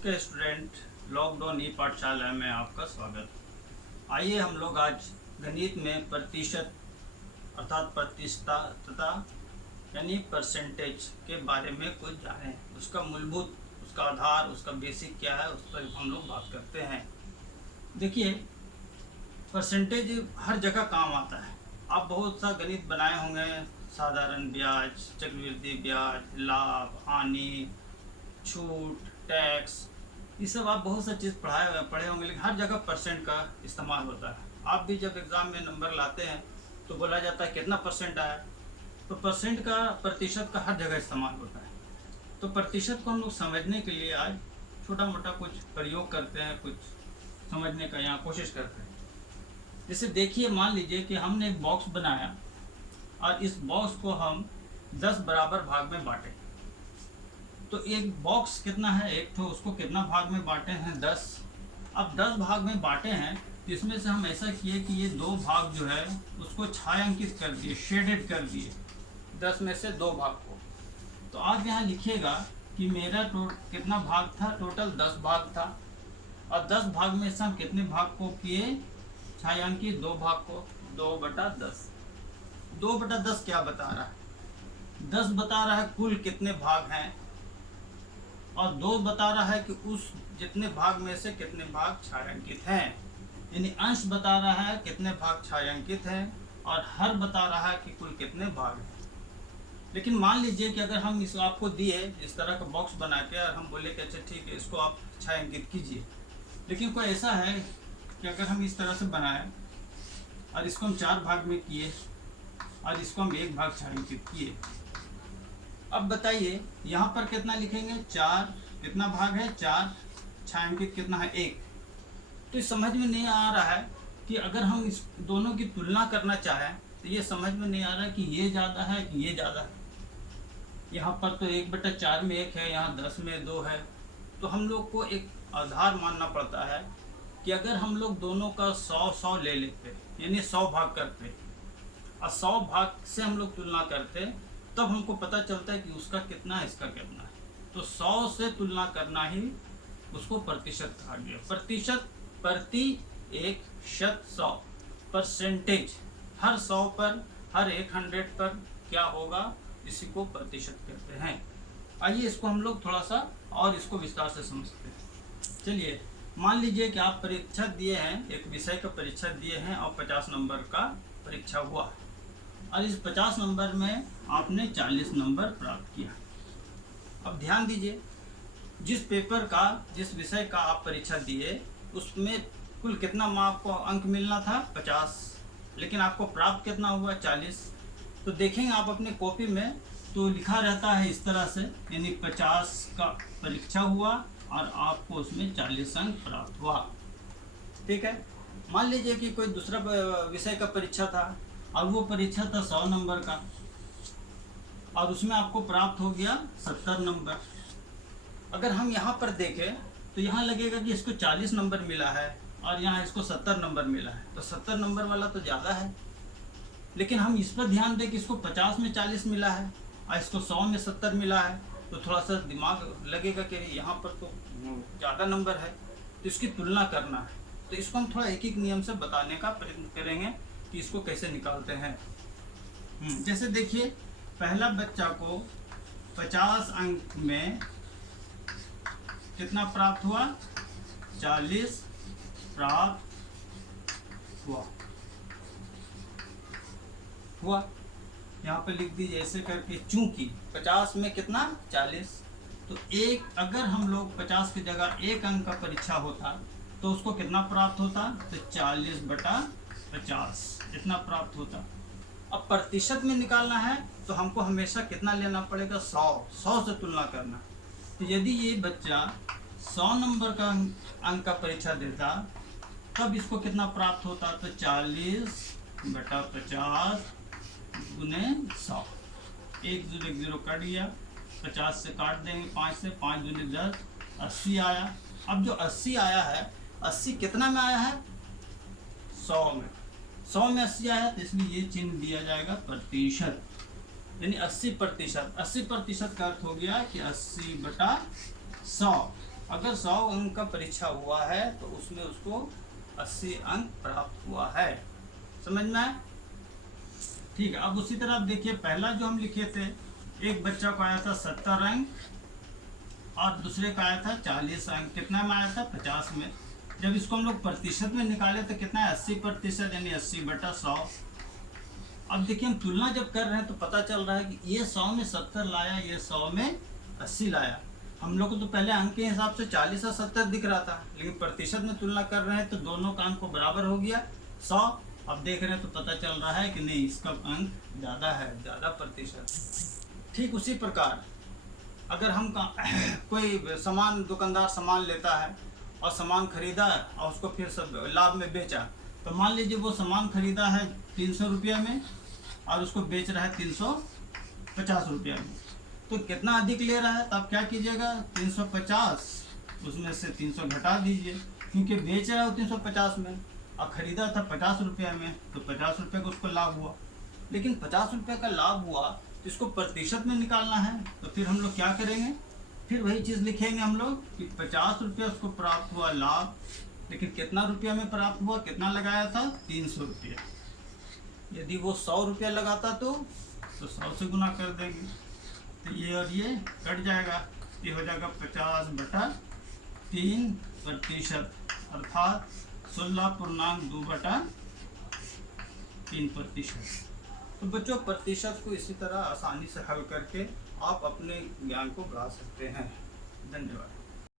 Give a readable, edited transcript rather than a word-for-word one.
Okay student, lockdown ई पाठशाला में आपका स्वागत। आइए हम लोग आज गणित में प्रतिशत अर्थात प्रतिशतता यानी परसेंटेज के बारे में कुछ जानें। उसका मूलभूत, उसका आधार, उसका बेसिक क्या है, उस पर हम लोग बात करते हैं। देखिए, परसेंटेज हर जगह काम आता है। आप बहुत सा गणित बनाए होंगे, साधारण ब्याज, चक्रवृद्धि ब्याज, लाभ, हानि, छूट, टैक्स, ये सब आप बहुत सा चीज़ पढ़े होंगे, लेकिन हर जगह परसेंट का इस्तेमाल होता है। आप भी जब एग्ज़ाम में नंबर लाते हैं तो बोला जाता है कितना परसेंट आया, तो परसेंट का, प्रतिशत का हर जगह इस्तेमाल होता है। तो प्रतिशत को हम लोग समझने के लिए आज छोटा मोटा कुछ प्रयोग करते हैं, कुछ समझने का यहाँ कोशिश करते हैं। जैसे देखिए, मान लीजिए कि हमने एक बॉक्स बनाया और इस बॉक्स को हम 10 बराबर भाग में बांटे। तो एक बॉक्स कितना है, एक तो उसको कितना भाग में बांटे हैं, 10। अब 10 भाग में बांटे हैं तो इसमें से हम ऐसा किए कि ये 2 भाग जो है उसको छायांकित कर दिए, शेडेड कर दिए, 10 में से 2 भाग को। तो आप यहाँ लिखिएगा कि मेरा कितना भाग था, टोटल 10 भाग था, और 10 भाग में से हम कितने भाग को किए, छायांकित 2 भाग को, 2/10। 2/10 क्या बता रहा है? 10 बता रहा है कुल कितने भाग हैं, और 2 बता रहा है कि उस जितने भाग में से कितने भाग छायांकित हैं। यानी अंश बता रहा है कितने भाग छायांकित हैं, और हर बता रहा है कि कुल कितने भाग हैं। लेकिन मान लीजिए कि अगर हम इसको आपको दिए इस तरह का बॉक्स बना के और हम बोले कि अच्छा ठीक है, इसको आप छायांकित कीजिए। लेकिन कोई ऐसा है कि अगर हम इस तरह से बनाए और इसको हम 4 भाग में किए और इसको हम 1 भाग छायांकित किए, अब बताइए यहाँ पर कितना लिखेंगे, 4, कितना भाग है 4, छायांकित कितना है 1। तो ये समझ में नहीं आ रहा है कि अगर हम इस दोनों की तुलना करना चाहें तो ये समझ में नहीं आ रहा है कि ये ज़्यादा है कि ये ज़्यादा है। यहाँ पर तो 1/4 में 1 है, यहाँ 10 में 2 है। तो हम लोग को एक आधार मानना पड़ता है कि अगर हम लोग दोनों का 100 ले लेते, यानी 100 भाग करते और 100 भाग से हम लोग तुलना करते, तब हमको पता चलता है कि उसका कितना है, इसका कितना है। तो 100 से तुलना करना ही उसको प्रतिशत कहा गया। प्रतिशत, प्रति, एक, शत, 100, परसेंटेज, हर 100 पर, हर 100 पर क्या होगा, इसी को प्रतिशत कहते हैं। आइए इसको हम लोग थोड़ा सा और इसको विस्तार से समझते हैं। चलिए, मान लीजिए कि आप परीक्षा दिए हैं, एक विषय का परीक्षा दिए हैं और 50 नंबर का परीक्षा हुआ, और इस 50 नंबर में आपने 40 नंबर प्राप्त किया। अब ध्यान दीजिए, जिस पेपर का, जिस विषय का आप परीक्षा दिए उसमें कुल कितना आपको अंक मिलना था, 50, लेकिन आपको प्राप्त कितना हुआ, 40। तो देखेंगे आप अपने कॉपी में तो लिखा रहता है इस तरह से, यानी 50 का परीक्षा हुआ और आपको उसमें 40 अंक प्राप्त हुआ। ठीक है। मान लीजिए कि कोई दूसरा विषय का परीक्षा था और वो परीक्षा था 100 नंबर का, और उसमें आपको प्राप्त हो गया 70 नंबर। अगर हम यहाँ पर देखें तो यहाँ लगेगा कि इसको 40 नंबर मिला है और यहाँ इसको 70 नंबर मिला है, तो 70 नंबर वाला तो ज़्यादा है। लेकिन हम इस पर ध्यान दें कि इसको 50 में 40 मिला है और इसको 100 में 70 मिला है, तो थोड़ा सा दिमाग लगेगा कि यहाँ पर तो ज़्यादा नंबर है, तो इसकी तुलना करना है। तो इसको हम थोड़ा एक एक नियम से बताने का प्रयत्न करेंगे कि इसको कैसे निकालते हैं। जैसे देखिए, पहला बच्चा को 50 अंक में कितना प्राप्त हुआ, 40 प्राप्त हुआ। यहाँ पे लिख दीजिए ऐसे करके, चूंकि 50 में कितना, 40, तो एक, अगर हम लोग 50 की जगह 1 अंक का परीक्षा होता तो उसको कितना प्राप्त होता, तो 40/50 इतना प्राप्त होता। अब प्रतिशत में निकालना है तो हमको हमेशा कितना लेना पड़ेगा, 100 से तुलना करना। तो यदि ये बच्चा 100 नंबर का अंक का परीक्षा देता तब इसको कितना प्राप्त होता, तो 40/50 गुने 100। 1 0 कट गया, 50 से काट देंगे 5 से, 5 दूनी 10, 80 आया। अब जो 80 आया है, 80 कितना में आया है, 100 में। 100 में 80 आया तो इसलिए ये चिन्ह दिया जाएगा प्रतिशत, यानी 80%। 80% का अर्थ हो गया कि 80/100। अगर 100 अंक का परीक्षा हुआ है तो उसमें उसको 80 अंक प्राप्त हुआ है। समझ में आया? ठीक है। अब उसी तरह आप देखिए, पहला जो हम लिखे थे, एक बच्चा को आया था 70 अंक और दूसरे का आया था 40 अंक। कितना में आया था? 50 में। जब इसको हम लोग प्रतिशत में निकाले तो कितना है? 80%, यानी 80/100। अब देखिए, हम तुलना जब कर रहे हैं तो पता चल रहा है कि ये 100 में 70 लाया, ये 100 में 80 लाया। हम लोग को तो पहले अंक के हिसाब से 40 और 70 दिख रहा था, लेकिन प्रतिशत में तुलना कर रहे हैं तो दोनों का अंक को बराबर हो गया 100। अब देख रहे हैं तो पता चल रहा है कि नहीं, इसका अंक ज़्यादा है, ज़्यादा प्रतिशत। ठीक उसी प्रकार अगर हम कोई सामान, दुकानदार सामान लेता है और सामान खरीदा और उसको फिर सब लाभ में बेचा, तो मान लीजिए वो सामान खरीदा है 300 रुपये में और उसको बेच रहा है 350 रुपये में, तो कितना अधिक ले रहा है? तो आप क्या कीजिएगा, 350 उसमें से 300 घटा दीजिए, क्योंकि बेच रहा है 350 में और ख़रीदा था 50 रुपये में, तो 50 रुपये का उसको लाभ हुआ। लेकिन 50 रुपये का लाभ हुआ तो इसको प्रतिशत में निकालना है, तो फिर हम लोग क्या करेंगे, फिर वही चीज़ लिखेंगे हम लोग कि 50 रुपये उसको प्राप्त हुआ लाभ, लेकिन कितना रुपया में प्राप्त हुआ, कितना लगाया था? 300 रुपये। यदि वो 100 रुपया लगाता तो 100 से गुना कर देंगे, तो ये और ये कट जाएगा, ये हो जाएगा 50/3%, अर्थात 16.2/3%। तो बच्चों, प्रतिशत को इसी तरह आसानी से हल करके आप अपने ज्ञान को बढ़ा सकते हैं। धन्यवाद।